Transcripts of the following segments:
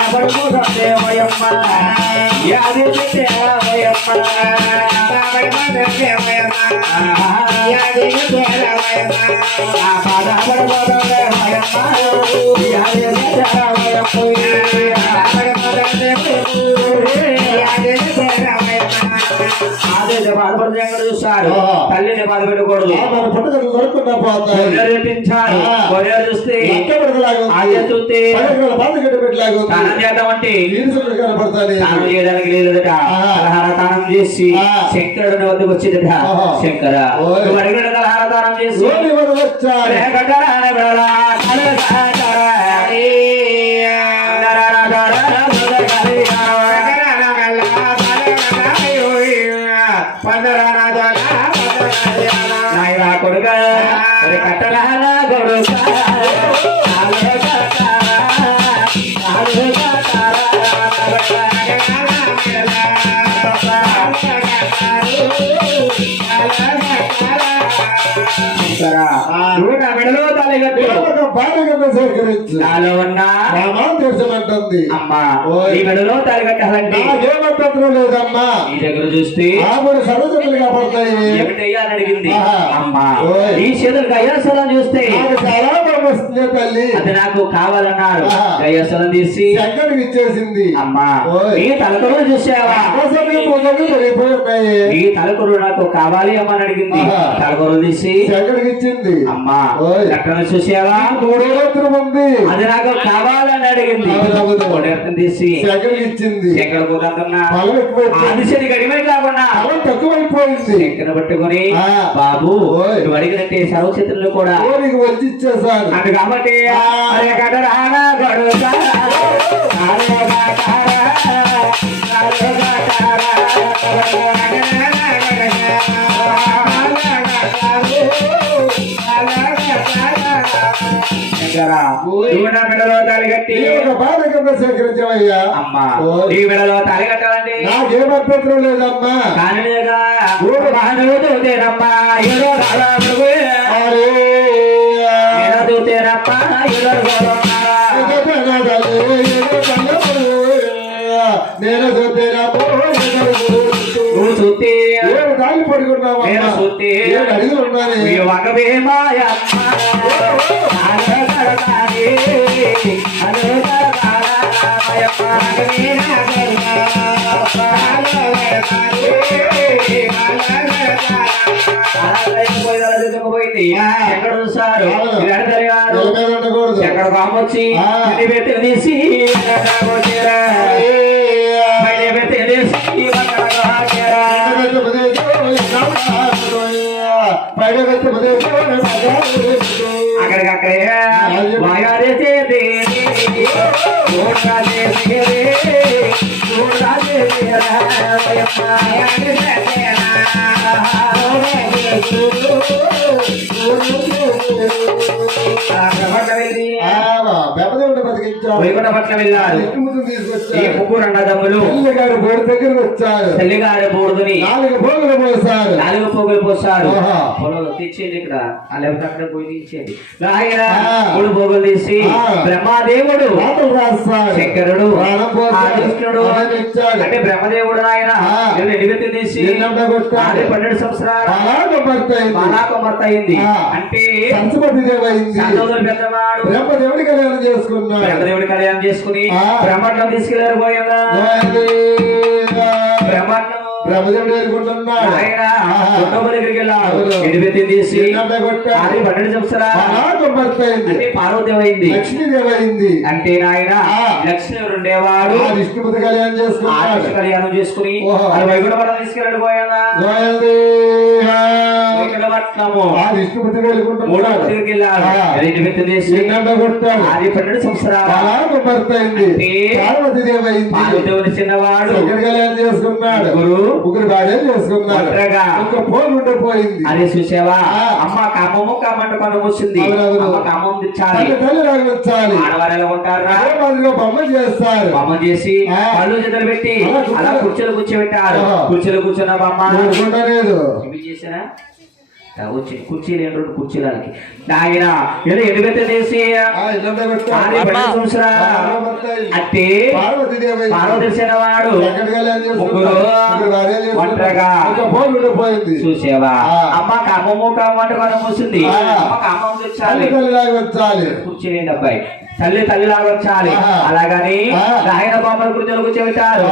నా సంతా పడిపోతుంది భయమ్మ యావేది తేడా భయమ్మ ఆ బాధ పడిపోతుంది భయమ్మ చూస్తే పడకల బాధ గడ్డ పెట్టలాగా ఉంది. స్నానం చేద్దామంటే ఈరుసులు కనపడతాయి స్నానం చేయడానికి లేదట. ఆ. కలహార తానం చేసి. శంకరుడు వద్దకు వచ్చిందట. శంకర కలహార చేసి నాలో ఉన్న దేశమంటుంది అమ్మా మెడలో తలగట్టాలంటే నాకేమంతరం లేదమ్మా. నీ దగ్గర చూస్తే ఆమెను సరోజములు కాపాడతాయి ఏమిటయ్యా అని అడిగింది. అమ్మా ఓయ్. నీ చేతులకు అయ్యాసలం చూస్తే. చాలా వస్తుంది తల్లి. అది నాకు కావాలన్నారు ఆహా. అయ్యాసలం తీసి. ఎక్కడికి ఇచ్చేసింది. అమ్మా ఓయ్. నీ తలకరు చూసావా? నీ తలకరు నాకు కావాలి అమ్మ అని అడిగింది. ఆహా. తలకరు తీసి. ఎక్కడికి ఇచ్చింది. అమ్మా. లెక్కను చూసావా? మూడో ఉంది. అది నాకు కావాలని అడిగింది. కొడెత్తను తీసి ఎక్కడికి ఇచ్చింది ఎక్కడ పోతున్నా పొలం ఎక్కువైపోయింది. ఆదిశని గడిమై కాకుండా. పొలం తక్కువైపోయింది. ఎక్కడ పట్టుకొని. బాబు. నువ్వు అడిగినట్టే సర్వచిత్రులు కూడా. వచ్చి ఇచ్చేసాను అది కాబట్టి ఆ. అరే కడరానా మెడలో తాలిగట్టి ఈ ఒక సేకరించవయ్యా? అమ్మా. నీ మెడలో తాలిగట్టాలండి నాకేం అభ్యంతరం లేదమ్మా. కానిగా నేను చూతేనమ్మా ఏదో గోరన్నారా నేను నువ్వు చూస్తే. దాన్ని పడుకున్నావా నేను చూస్తే. ఏడు అడిగి ఉన్నాను ఎక్కడ చూసారు ఎక్కడ కామొచ్చి తీసి అక్కడికక్కడే మాయాదే చేతి చూడాలే చూడాలే వైకుంఠ పట్ల వెళ్ళారు. ఈ ముగ్గురు అన్నదమ్ములు గారు బోర్డు దగ్గర వచ్చారు. తల్లిగారి బోర్డుని నాలుగు పోగులు పోసారు. నాలుగు పోగులు పోసారు. ఆహా. పొలంలో తెచ్చేది ఇక్కడ. లేకపోతే అక్కడ పోయి ఆయన. మూడు పోగులు తీసి. బ్రహ్మదేవుడు శంకరుడు కృష్ణుడు. అంటే బ్రహ్మదేవుడు ఆయన తీసి పన్నెండు సంవత్సరాలు అయింది. అంటే పెద్దవాడు బ్రహ్మదేవుడి కళ్యాణం చేసుకున్నాడు. బ్రహ్మదేవుడి కళ్యాణం చేసుకుని ఆ. బ్రహ్మట్లం తీసుకెళ్ళారు బ్రహ్మదేవుడు ఎదుర్కొంటున్నాడు. ఆయన ఆహా. కుటుంబ దగ్గరికి వెళ్ళాడు తీసి. అది పన్నెండు అంటే అంటే నాయన. లక్ష్మి ఉండేవాడు. విష్ణుపతి కళ్యాణం చేసుకున్నాడు. కళ్యాణం చేసుకుని. అది వైకుంఠపట్నం తీసుకెళ్ళడు పోయాదా ఆ. రెండు కొట్టాడు. అది పన్నెండు సంవత్సరాలు చిన్నవాడు. చేసుకున్నాడు. ముగ్గురు చేసుకున్నాడు. ఒక ఫోన్ ఉండిపోయింది అది చూసావా. అమ్మ కొన తెచ్చాలి. తల్లి రాగొచ్చాలి ఆడవారు ఎలా ఉంటారా బొమ్మ చేస్తారు. బొమ్మ చేసి. పళ్ళు చేతులు పెట్టి అలా కుర్చీలు కూర్చోబెట్టారు. ఆహా. కుర్చీలు కూర్చున్న బొమ్మ. చేశారా? వచ్చి కుర్చీలు ఏంటి కుర్చీలకి ఆయన ఏదో ఎదుగైతే చేసి ఆ ఇల్లంతా ఆది కొట్టాడు. పన్నెండు సంవత్సరా అంటే పార్వతీదేవి అయింది. పార్వతి తెలిసిన వాడు ఎక్కడికి కళ్యాణం ముగ్గురు చేసుకున్నాడు ముగ్గురు భార్య చేసుకున్నాడు. ఒంటరిగా. ఒక ఫోన్ ఉండిపోయింది. చూసేవా. అమ్మ కామము కామంట కొన మూసింది ఆ. అమ్మ తెచ్చాలి. రాగొచ్చాలి కూర్చోలేండి అబ్బాయి. తల్లి తల్లి లాగొచ్చాలి. అలాగని. ఆయన బొమ్మలు కుర్చీలు కూర్చోబెట్టారు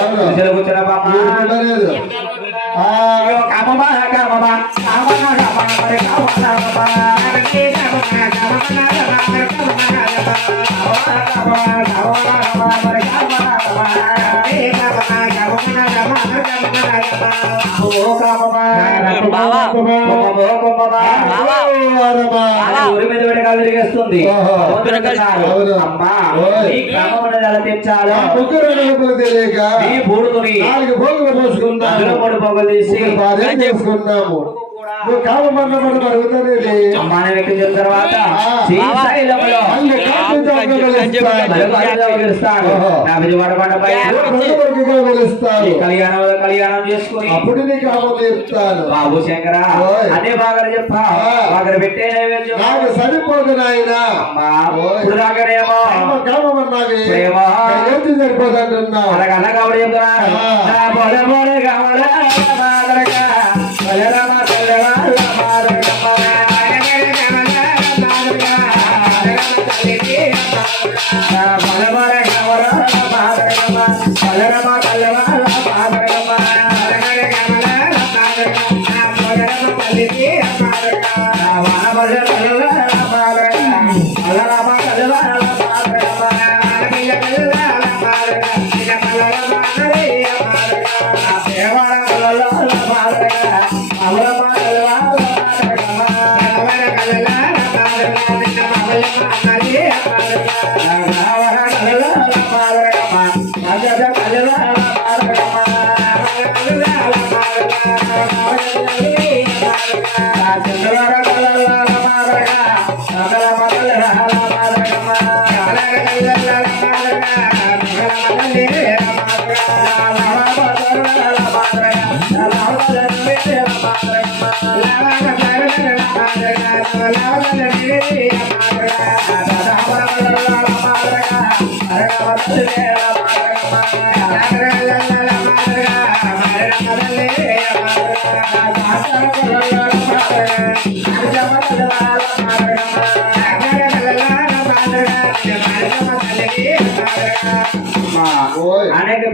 బొమ్మ? తిరిగేస్తుంది. అమ్మా. ఈ ఎలా తెచ్చాలో తెలియక ఈ నాలుగు పోగులు మూడు పొగలు తీసి చేసుకున్నాము నువ్వు అమ్మాని తర్వాత. శ్రీశైలంలో కళ్యాణం చేసుకుని అప్పుడు నీకు బాబు శంకర. అదే బాగా చెప్పా. బాగా పెట్టే నైవేద్యం. నాకు సరిపోదు నాయన. ఇప్పుడు దాకానేమో కామమన్నావి ప్రేమ. ఏంటి సరిపోదంటున్నావు అలాగన్నా కాబట్టి చెప్తున్నా ఆ. నా పొల పొల కావల Yeah.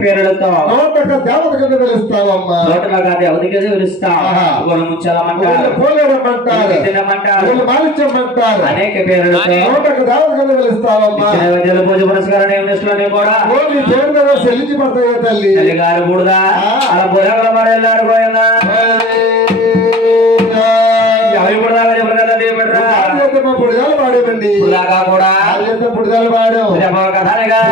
పేర్లతో. నోటక దేవత కింద పిలుస్తావమ్మా నోటలో కాదు ఎవరికి పిలుస్తాం ఆహా. గోలు ముచ్చాలమంటారు. వీళ్ళు పోలేరమ్మంటారు తినమంటారు. వీళ్ళు మాలిత్యమంటారు అనేక పేర్లతో. నోటక దేవత కింద పిలుస్తావమ్మా ఇచ్చిన విద్యలు పూజ పురస్కారం నియమిస్తులని కూడా. ఓన్లీ పేరు మీద చెల్లించి పడతాయో తల్లి. బుడదా. ఆ. అలా బుర్రగల మరెళ్ళారు పోయిందా పుడిదాలు పాడేవండి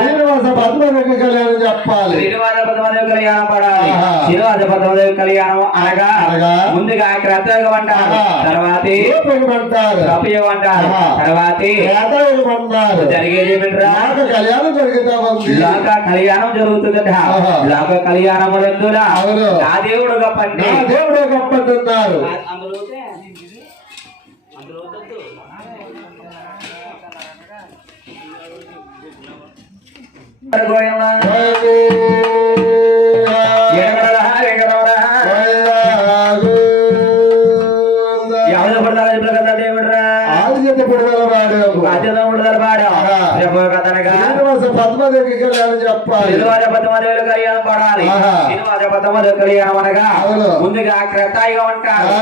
శ్రీనివాస పద్మదేవి కళ్యాణం చెప్పాలి. శ్రీనివాస పద్మదేవి కళ్యాణం పాడాలి. శ్రీనివాస పద్మదేవి కళ్యాణం అనగా అనగా. ముందుగా క్రతయుగం అంటారు. తర్వాత అంటారు. తపయుగం అంటారు. తర్వాత క్రేతయుగం అంటారు. జరిగేది లోక కళ్యాణం జరుగుతా ఉంది. లోక కళ్యాణం జరుగుతుందట. లోక కళ్యాణం నా దేవుడు గొప్ప నా దేవుడు గొప్ప పద్మదేవులు కళ్యాణం పడాలి. ఆహా. శ్రీనివాస పద్మ రాముడు కళ్యాణం అనగా. ముందుగా క్రతాయిగా ఉంటారు.